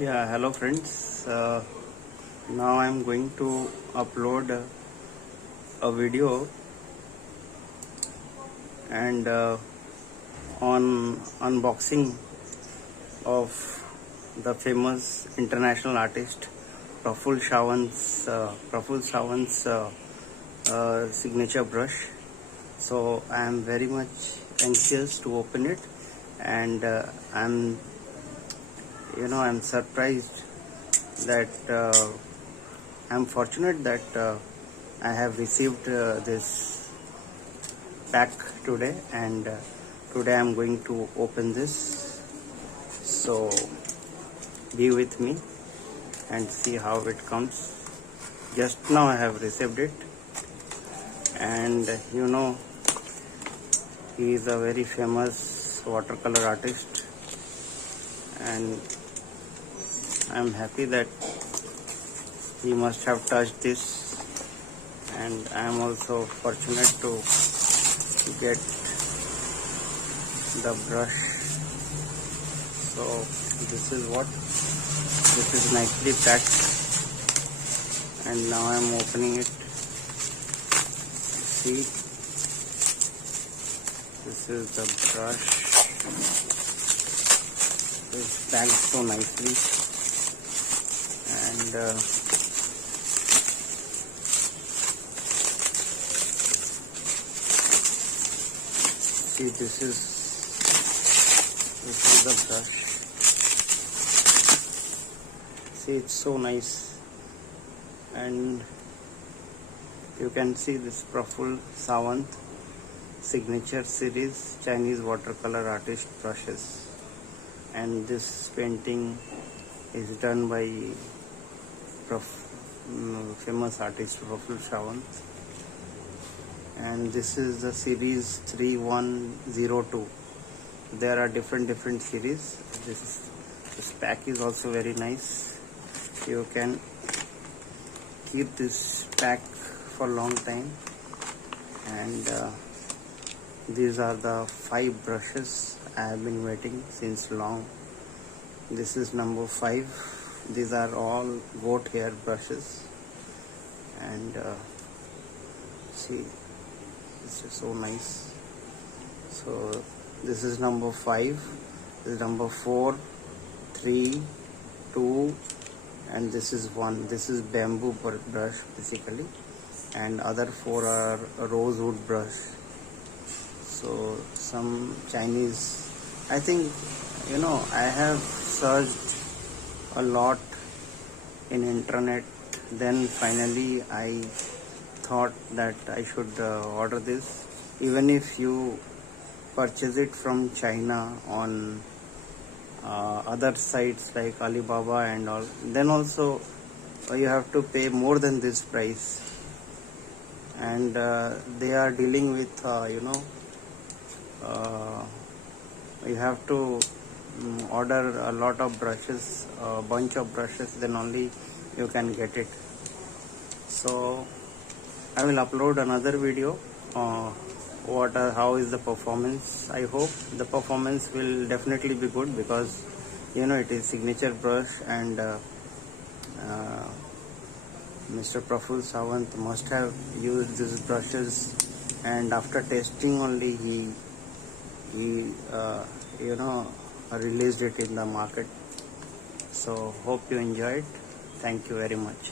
Yeah, hello friends. Now I'm going to upload a video and on unboxing of the famous international artist Prafull Sawant's signature brush. So I am very much anxious to open it, and I'm surprised that I'm fortunate that I have received this pack today, and today I'm going to open this. So be with me and see how it comes. Just now I have received it, and he is a very famous watercolor artist, and I'm happy that he must have touched this, and I am also fortunate to get the brush. So this is nicely packed, and now I am opening it. See, this is the brush. It's packed so nicely, and see, this is the brush. See, it's so nice, and you can see this Prafull Sawant signature series Chinese watercolor artist brushes, and this painting is done by famous artist Prafull Sawant, and this is the series 3102. There are different series. This pack is also very nice. You can keep this pack for a long time, and these are the 5 brushes I have been waiting since long. This is number 5. These are all goat hair brushes, and see, this is so nice. So this is number 5, this is number 4, 3, 2, and this is 1. This is bamboo brush basically, and other 4 are rosewood brush. So some Chinese, I think, I have searched a lot in internet, then finally I thought that I should order this. Even if you purchase it from China on other sites like Alibaba and all, then also you have to pay more than this price, and they are dealing with you have to order a lot of brushes, a bunch of brushes, then only you can get it. So I will upload another video. How is the performance? I hope the performance will definitely be good, because it is signature brush, and Mr. Prafull Sawant must have used these brushes, and after testing only he released it in the market. So hope you enjoyed. Thank you very much.